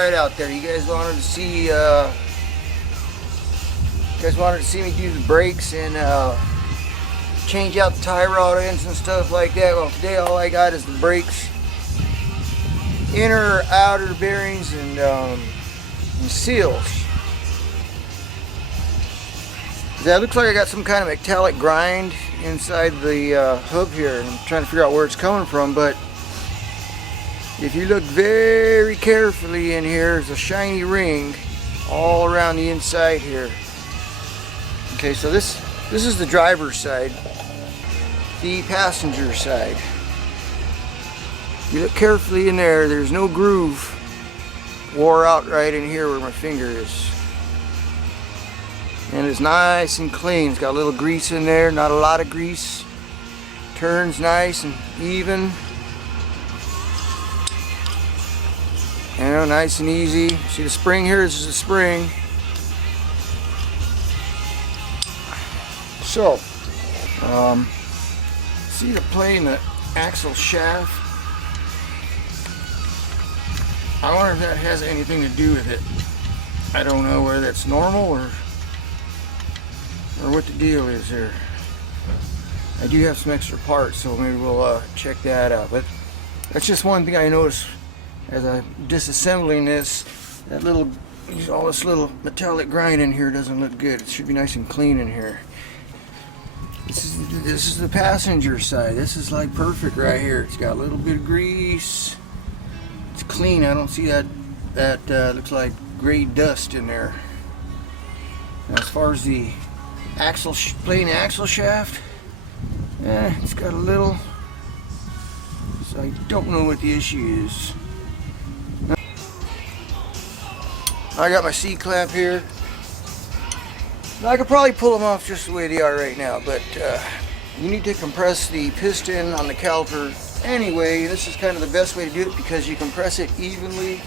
try it out there. You guys wanted to see me do the brakes and change out the tie rod ends and stuff like that. Well, today all I got is the brakes, inner, outer bearings, and seals. That looks like I got some kind of metallic grind inside the hub here, and I'm trying to figure out where it's coming from. But if you look very carefully in here, there's a shiny ring all around the inside here. Okay, so this is the driver's side, the passenger side. You look carefully in there, there's no groove wore out right in here where my finger is. And it's nice and clean. It's got a little grease in there, not a lot of grease. Turns nice and even. You know, nice and easy. See the spring here? This is the spring. So, see the plane, the axle shaft? I wonder if that has anything to do with it. I don't know whether that's normal or what the deal is here. I do have some extra parts, so maybe we'll check that out. But that's just one thing I noticed as I'm disassembling this. That little, all this little metallic grind in here doesn't look good. It should be nice and clean in here. This is the passenger side. This is like perfect right here. It's got a little bit of grease. It's clean. I don't see that looks like gray dust in there. Now, as far as the plain axle shaft, it's got a little, so I don't know what the issue is. I got my C-clamp here. I could probably pull them off just the way they are right now, but you need to compress the piston on the caliper anyway. This is kind of the best way to do it because you compress it evenly.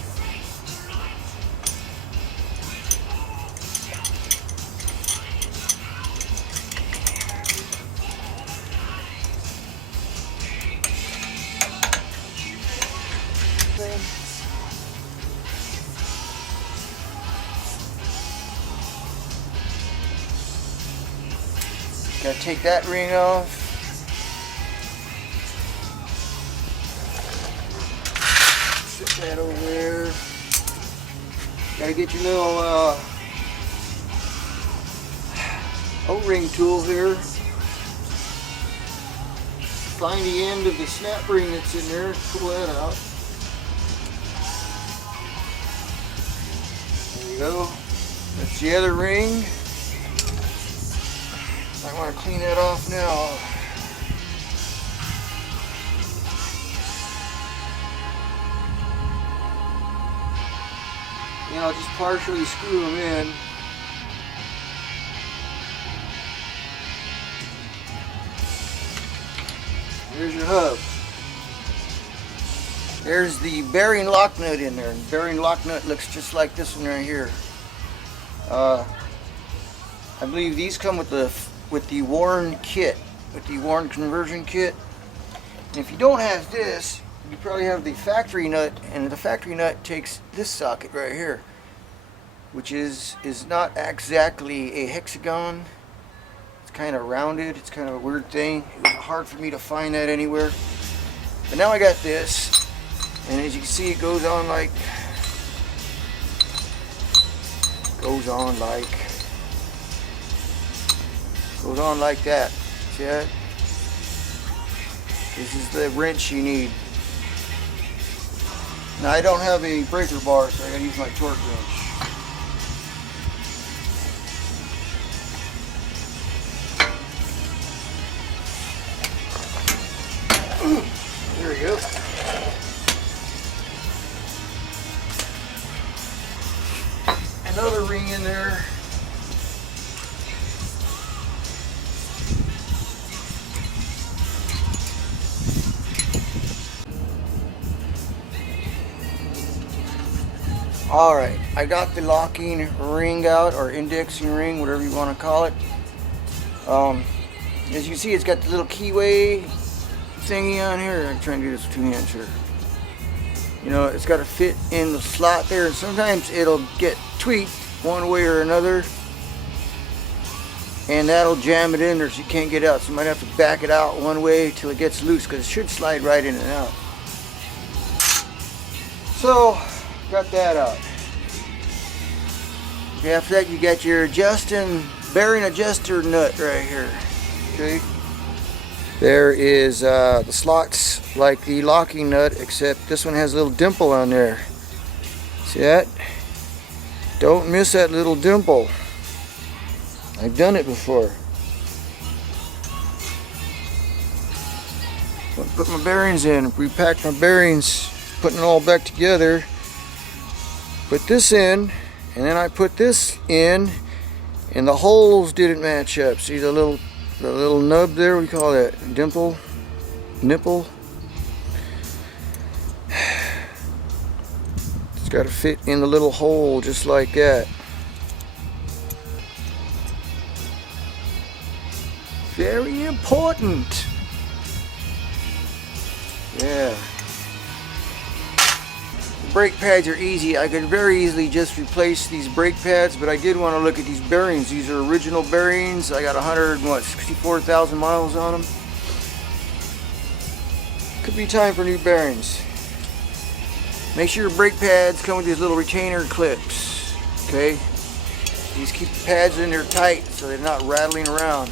Gotta take that ring off. Set that over there. Gotta get your little O-ring tool here. Find the end of the snap ring that's in there. Pull that out. There you go. That's the other ring. I want to clean that off now. Now I'll just partially screw them in. There's your hub. There's the bearing lock nut in there. The bearing lock nut looks just like this one right here. I believe these come with the Warren kit, with the Warren conversion kit. And if you don't have this, you probably have the factory nut, and the factory nut takes this socket right here, which is not exactly a hexagon. It's kind of rounded. It's kind of a weird thing. It was hard for me to find that anywhere. But now I got this, and as you can see, it goes on like that. See that? This is the wrench you need. Now I don't have a breaker bar, so I gotta use my torque wrench. There we go. Another ring in there. Alright, I got the locking ring out, or indexing ring, whatever you want to call it. As you see, it's got the little keyway thingy on here. I'm trying to do this with 2 hands here. You know, it's got to fit in the slot there, and sometimes it'll get tweaked one way or another, and that'll jam it in there so you can't get out. So you might have to back it out one way till it gets loose, because it should slide right in and out. So, got that out. Okay, after that you got your bearing adjuster nut right here. Okay. There is the slots like the locking nut, except this one has a little dimple on there. See that? Don't miss that little dimple. I've done it before. Put my bearings in, repack my bearings, putting it all back together. Put this in, and then I put this in, and the holes didn't match up. See the little nub there, we call that dimple, nipple. It's got to fit in the little hole just like that. Very important. Yeah. Brake pads are easy. I could very easily just replace these brake pads, but I did want to look at these bearings. These are original bearings. I got 64,000 miles on them. Could be time for new bearings. Make sure your brake pads come with these little retainer clips. Okay? These keep the pads in there tight so they're not rattling around.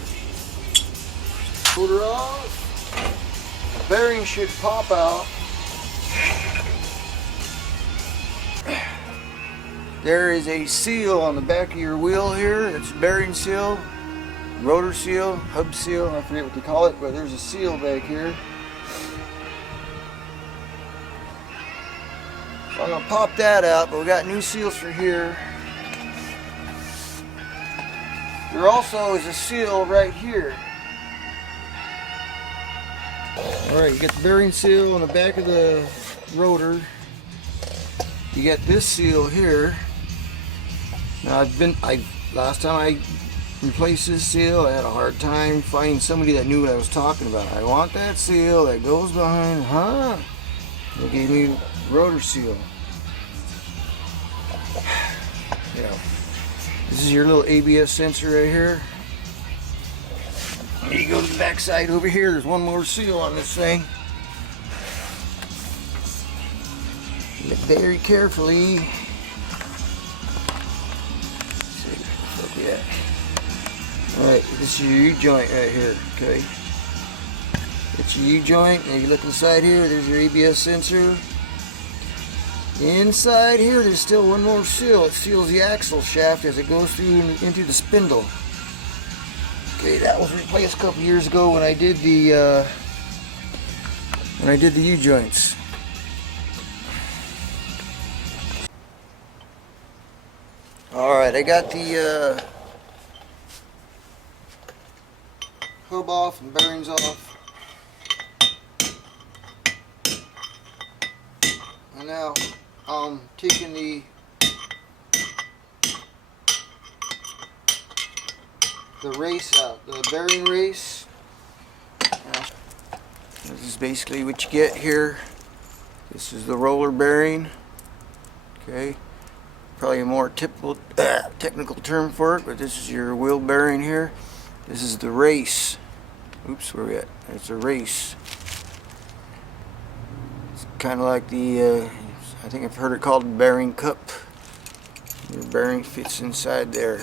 Put her off. The bearing should pop out. There is a seal on the back of your wheel here. It's a bearing seal, rotor seal, hub seal, I forget what they call it, but there's a seal back here. So I'm going to pop that out, but we got new seals for here. There also is a seal right here. Alright, you get the bearing seal on the back of the rotor. You get this seal here. Now last time I replaced this seal, I had a hard time finding somebody that knew what I was talking about. I want that seal that goes behind, They gave me rotor seal. Yeah. This is your little ABS sensor right here. You go to the back side over here, there's one more seal on this thing. Look very carefully. Look at that. Alright, this is your U-joint right here, okay? It's your U-joint, and if you look inside here, there's your ABS sensor. Inside here, there's still one more seal. It seals the axle shaft as it goes through into the spindle. Okay, that was replaced a couple years ago when I did the U-joints. Alright, I got the hub off and bearings off. And now I'm taking the race out, the bearing race. This is basically what you get here. This is the roller bearing. Okay. Probably a more typical technical term for it, but this is your wheel bearing here. This is the race. Oops, where are we at? It's a race. It's kind of like the, I think I've heard it called bearing cup. Your bearing fits inside there.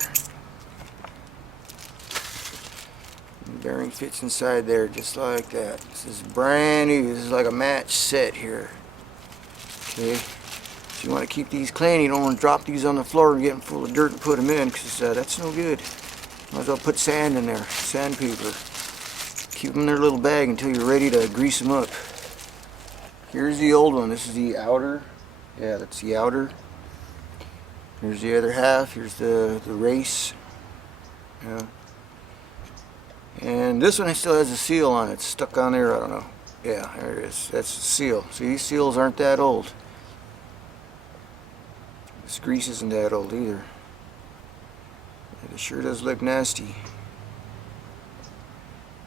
The bearing fits inside there just like that. This is brand new. This is like a match set here. Okay. So you want to keep these clean. You don't want to drop these on the floor and get them full of dirt and put them in, because that's no good. Might as well put sand in there, sandpaper. Keep them in their little bag until you're ready to grease them up. Here's the old one. This is the outer. Yeah, that's the outer. Here's the other half. Here's the race. Yeah. And this one still has a seal on it. It's stuck on there. I don't know. Yeah, there it is. That's the seal. See, these seals aren't that old. This grease isn't that old either. It sure does look nasty.